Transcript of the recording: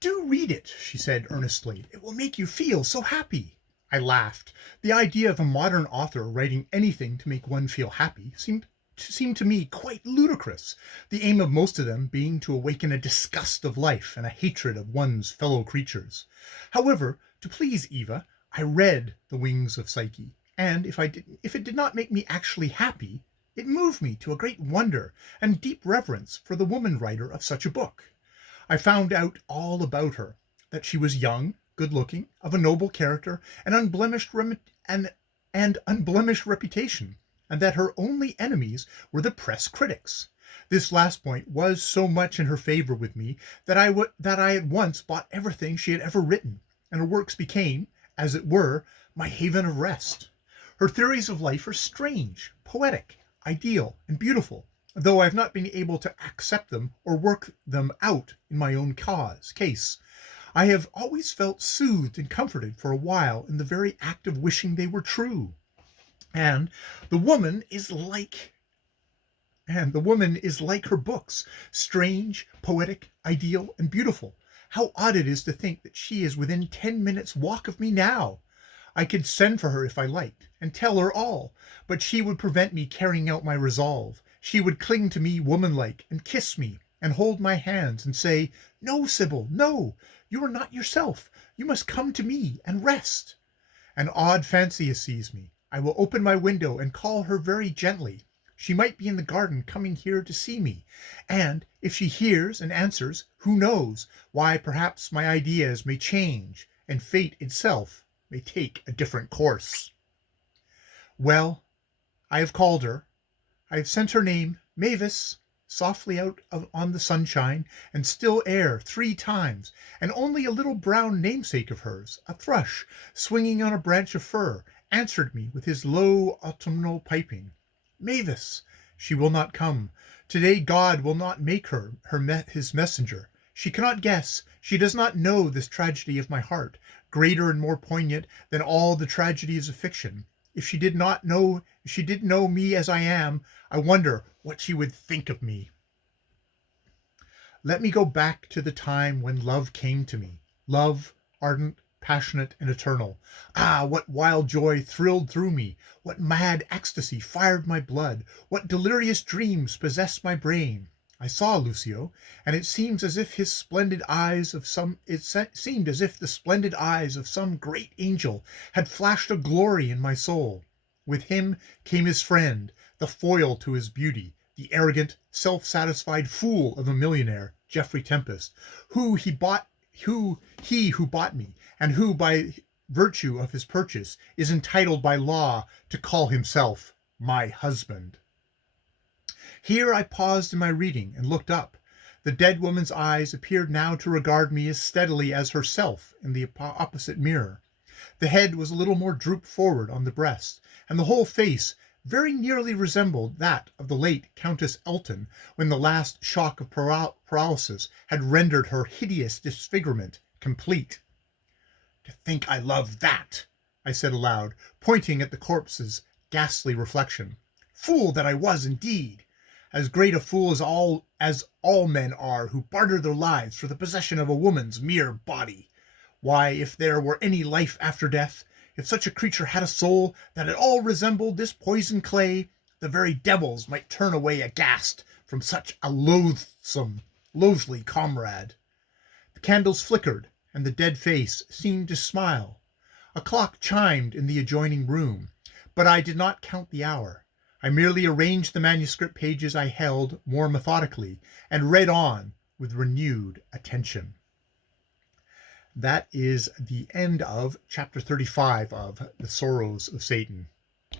"Do read it," she said earnestly. "It will make you feel so happy." I laughed. The idea of a modern author writing anything to make one feel happy seemed to me quite ludicrous, the aim of most of them being to awaken a disgust of life and a hatred of one's fellow creatures. However, to please Eva, I read The Wings of Psyche, and if it did not make me actually happy, it moved me to a great wonder and deep reverence for the woman writer of such a book. I found out all about her, that she was young, good-looking, of a noble character, and unblemished reputation, and that her only enemies were the press critics. This last point was so much in her favor with me that I at once bought everything she had ever written, and her works became, as it were, my haven of rest. Her theories of life are strange, poetic, ideal, and beautiful, though I have not been able to accept them or work them out in my own case. I have always felt soothed and comforted for a while in the very act of wishing they were true. And the woman is like her books, strange, poetic, ideal, and beautiful. How odd it is to think that she is within 10 minutes' walk of me now. I could send for her if I liked, and tell her all, but she would prevent me carrying out my resolve. She would cling to me womanlike, and kiss me, and hold my hands, and say, "No, Sybil, no, you are not yourself. You must come to me and rest." An odd fancy has seized me. I will open my window and call her very gently. She might be in the garden coming here to see me, and if she hears and answers, who knows, why perhaps my ideas may change, and fate itself may take a different course. Well, I have called her. I have sent her name, Mavis, softly on the sunshine and still air 3 times, and only a little brown namesake of hers, a thrush, swinging on a branch of fir, answered me with his low autumnal piping. Mavis! She will not come. Today God will not make her his messenger. She cannot guess. She does not know this tragedy of my heart, greater and more poignant than all the tragedies of fiction. If she did know me as I am, I wonder what she would think of me. Let me go back to the time when love came to me. Love, ardent, passionate, and eternal. Ah, what wild joy thrilled through me! What mad ecstasy fired my blood! What delirious dreams possessed my brain! I saw Lucio, and it seemed as if the splendid eyes of some great angel had flashed a glory in my soul. With him came his friend, the foil to his beauty, the arrogant, self-satisfied fool of a millionaire, Geoffrey Tempest, who bought me, and who, by virtue of his purchase, is entitled by law to call himself my husband. Here I paused in my reading and looked up. The dead woman's eyes appeared now to regard me as steadily as herself in the opposite mirror. The head was a little more drooped forward on the breast, and the whole face very nearly resembled that of the late Countess Elton when the last shock of paralysis had rendered her hideous disfigurement complete. "To think I love that!" I said aloud, pointing at the corpse's ghastly reflection. "Fool that I was indeed! As great a fool as all men are who barter their lives for the possession of a woman's mere body. Why, if there were any life after death, if such a creature had a soul that at all resembled this poisoned clay, the very devils might turn away aghast from such a loathly comrade." The candles flickered, and the dead face seemed to smile. A clock chimed in the adjoining room, but I did not count the hour. I merely arranged the manuscript pages I held more methodically, and read on with renewed attention. That is the end of chapter 35 of The Srrws of Satan.